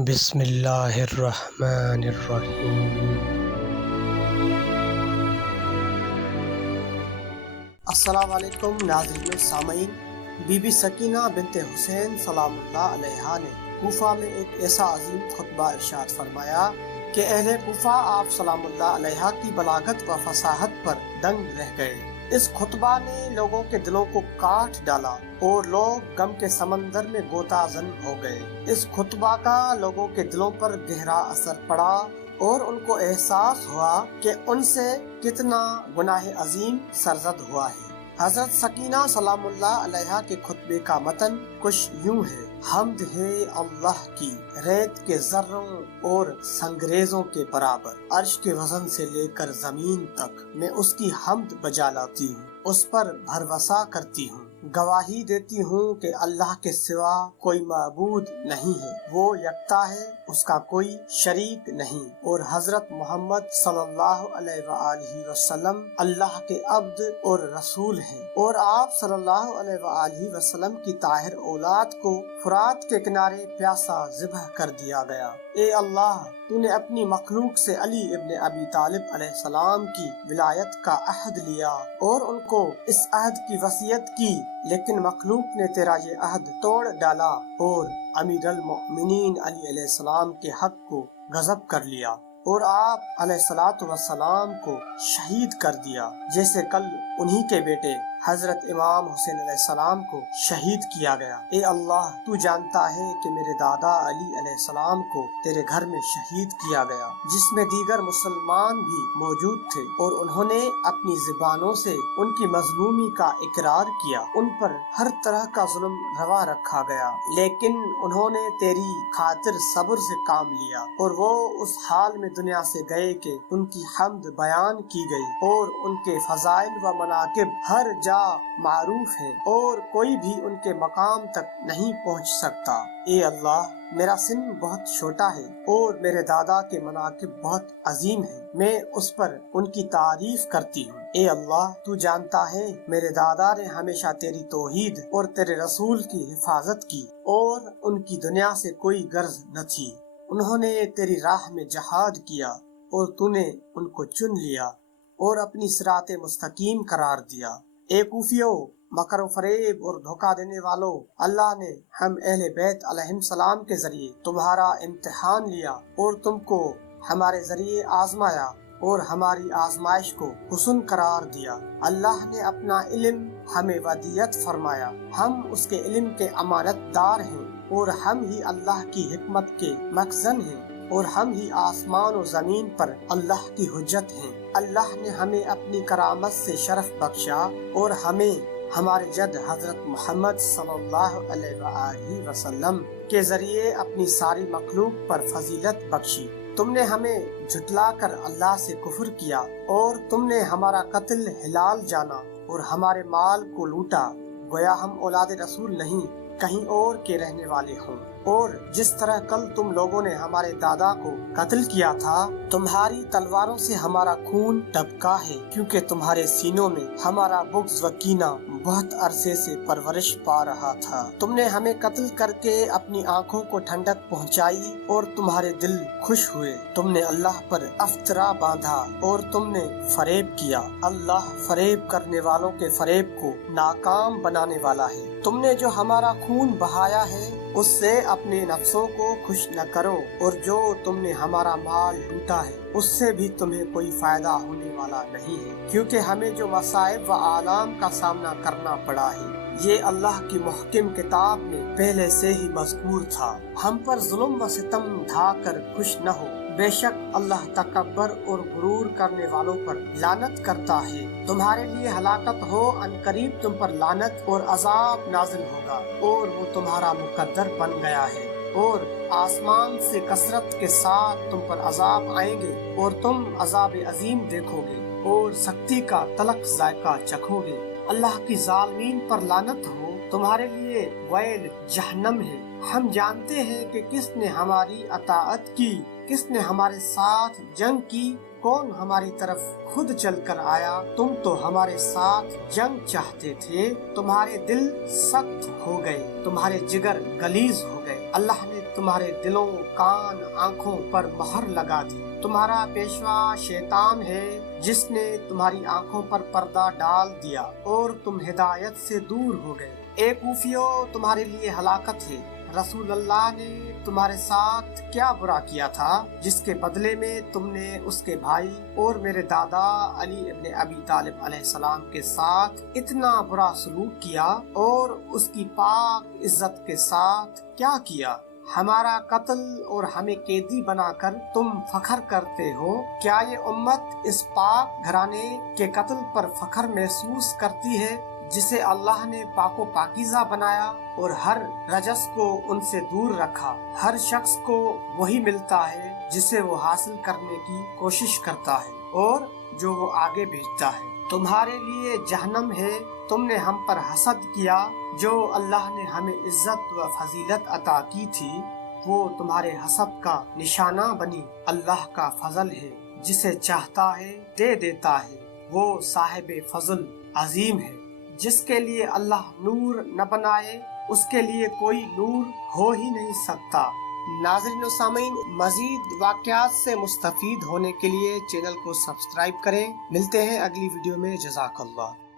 بسم اللہ الرحمن الرحیم۔ السلام علیکم ناظرین و سامعین۔ بی بی سکینہ بنت حسین سلام اللہ علیہا نے کوفہ میں ایک ایسا عظیم خطبہ ارشاد فرمایا کہ اہل کوفہ آپ سلام اللہ علیہا کی بلاغت و فصاحت پر دنگ رہ گئے۔ اس خطبہ نے لوگوں کے دلوں کو کاٹ ڈالا اور لوگ غم کے سمندر میں غوطہ زن ہو گئے۔ اس خطبہ کا لوگوں کے دلوں پر گہرا اثر پڑا اور ان کو احساس ہوا کہ ان سے کتنا گناہ عظیم سرزد ہوا ہے۔ حضرت سکینہ سلام اللہ علیہا کے خطبے کا متن کچھ یوں ہے: حمد ہے اللہ کی ریت کے ذروں اور سنگریزوں کے برابر، عرش کے وزن سے لے کر زمین تک میں اس کی حمد بجا لاتی ہوں، اس پر بھروسہ کرتی ہوں، گواہی دیتی ہوں کہ اللہ کے سوا کوئی معبود نہیں ہے، وہ یکتا ہے، اس کا کوئی شریک نہیں، اور حضرت محمد صلی اللہ علیہ وآلہ وسلم اللہ کے عبد اور رسول ہیں، اور آپ صلی اللہ علیہ وآلہ وسلم کی طاہر اولاد کو فرات کے کنارے پیاسا ذبح کر دیا گیا۔ اے اللہ، تو نے اپنی مخلوق سے علی ابن ابی طالب علیہ السلام کی ولایت کا عہد لیا اور ان کو اس عہد کی وصیت کی، لیکن مخلوق نے تیرا یہ عہد توڑ ڈالا اور امیر المؤمنین علی علیہ السلام کے حق کو غضب کر لیا اور آپ علیہ الصلوۃ والسلام کو شہید کر دیا، جیسے کل انہی کے بیٹے حضرت امام حسین علیہ السلام کو شہید کیا گیا۔ اے اللہ، تو جانتا ہے کہ میرے دادا علی علیہ السلام کو تیرے گھر میں شہید کیا گیا، جس میں دیگر مسلمان بھی موجود تھے، اور انہوں نے اپنی زبانوں سے ان کی مظلومی کا اقرار کیا، ان پر ہر طرح کا ظلم روا رکھا گیا، لیکن انہوں نے تیری خاطر صبر سے کام لیا، اور وہ اس حال میں دنیا سے گئے کہ ان کی حمد بیان کی گئی اور ان کے فضائل و مناقب ہر جا معروف ہیں اور کوئی بھی ان کے مقام تک نہیں پہنچ سکتا۔ اے اللہ، میرا سن بہت چھوٹا ہے اور میرے دادا کے مناقب بہت عظیم ہیں، میں اس پر ان کی تعریف کرتی ہوں۔ اے اللہ، تو جانتا ہے میرے دادا نے ہمیشہ تیری توحید اور تیرے رسول کی حفاظت کی اور ان کی دنیا سے کوئی غرض نہ تھی۔ انہوں نے تیری راہ میں جہاد کیا اور تو نے ان کو چن لیا اور اپنی صراط مستقیم قرار دیا۔ اے کوفیو، مکر و فریب اور دھوکہ دینے والو، اللہ نے ہم اہل بیت علیہم السلام کے ذریعے تمہارا امتحان لیا اور تم کو ہمارے ذریعے آزمایا اور ہماری آزمائش کو حسن قرار دیا۔ اللہ نے اپنا علم ہمیں ودیعت فرمایا، ہم اس کے علم کے امانت دار ہیں، اور ہم ہی اللہ کی حکمت کے مخزن ہیں، اور ہم ہی آسمان و زمین پر اللہ کی حجت ہیں۔ اللہ نے ہمیں اپنی کرامت سے شرف بخشا اور ہمیں ہمارے جد حضرت محمد صلی اللہ علیہ وآلہ وسلم کے ذریعے اپنی ساری مخلوق پر فضیلت بخشی۔ تم نے ہمیں جھٹلا کر اللہ سے کفر کیا اور تم نے ہمارا قتل حلال جانا اور ہمارے مال کو لوٹا، گویا ہم اولاد رسول نہیں، کہیں اور کے رہنے والے ہوں۔ اور جس طرح کل تم لوگوں نے ہمارے دادا کو قتل کیا تھا، تمہاری تلواروں سے ہمارا خون ٹپکا ہے، کیونکہ تمہارے سینوں میں ہمارا بغض و کینہ بہت عرصے سے پرورش پا رہا تھا۔ تم نے ہمیں قتل کر کے اپنی آنکھوں کو ٹھنڈک پہنچائی اور تمہارے دل خوش ہوئے۔ تم نے اللہ پر افطرا باندھا اور تم نے فریب کیا۔ اللہ فریب کرنے والوں کے فریب کو ناکام بنانے والا ہے۔ تم نے جو ہمارا خون بہایا ہے اس سے اپنے نفسوں کو خوش نہ کرو، اور جو تم نے ہمارا مال لوٹا ہے اس سے بھی تمہیں کوئی فائدہ ہونے والا نہیں ہے، کیونکہ ہمیں جو مصائب و آلام کا سامنا کرنا پڑا ہے یہ اللہ کی محکم کتاب میں پہلے سے ہی مذکور تھا۔ ہم پر ظلم و ستم ڈھا کر خوش نہ ہو، بے شک اللہ تکبر اور غرور کرنے والوں پر لعنت کرتا ہے۔ تمہارے لیے ہلاکت ہو، ان قریب تم پر لعنت اور عذاب نازل ہوگا، اور وہ تمہارا مقدر بن گیا ہے، اور آسمان سے کثرت کے ساتھ تم پر عذاب آئیں گے اور تم عذاب عظیم دیکھو گے اور سختی کا تلخ ذائقہ چکھو گے۔ اللہ کی ظالمین پر لعنت ہو، تمہارے لیے ویل جہنم ہے۔ ہم جانتے ہیں کہ کس نے ہماری اطاعت کی، کس نے ہمارے ساتھ جنگ کی، کون ہماری طرف خود چل کر آیا۔ تم تو ہمارے ساتھ جنگ چاہتے تھے، تمہارے دل سخت ہو گئے، تمہارے جگر غلیظ ہو گئے۔ اللہ نے تمہارے دلوں، کان، آنکھوں پر مہر لگا دی۔ تمہارا پیشوا شیطان ہے جس نے تمہاری آنکھوں پر پردہ ڈال دیا اور تم ہدایت سے دور ہو گئے۔ اے کوفیو، تمہارے لیے ہلاکت ہے۔ رسول اللہ نے تمہارے ساتھ کیا برا کیا تھا جس کے بدلے میں تم نے اس کے بھائی اور میرے دادا علی ابن ابی طالب علیہ السلام کے ساتھ اتنا برا سلوک کیا اور اس کی پاک عزت کے ساتھ کیا کیا؟ ہمارا قتل اور ہمیں قیدی بنا کر تم فخر کرتے ہو۔ کیا یہ امت اس پاک گھرانے کے قتل پر فخر محسوس کرتی ہے جسے اللہ نے پاک و پاکیزہ بنایا اور ہر رجس کو ان سے دور رکھا؟ ہر شخص کو وہی ملتا ہے جسے وہ حاصل کرنے کی کوشش کرتا ہے اور جو وہ آگے بھیجتا ہے۔ تمہارے لیے جہنم ہے، تم نے ہم پر حسد کیا۔ جو اللہ نے ہمیں عزت و فضیلت عطا کی تھی وہ تمہارے حسد کا نشانہ بنی۔ اللہ کا فضل ہے، جسے چاہتا ہے دے دیتا ہے، وہ صاحب فضل عظیم ہے۔ جس کے لیے اللہ نور نہ بنائے اس کے لیے کوئی نور ہو ہی نہیں سکتا۔ ناظرین و سامعین، مزید واقعات سے مستفید ہونے کے لیے چینل کو سبسکرائب کریں۔ ملتے ہیں اگلی ویڈیو میں۔ جزاک اللہ۔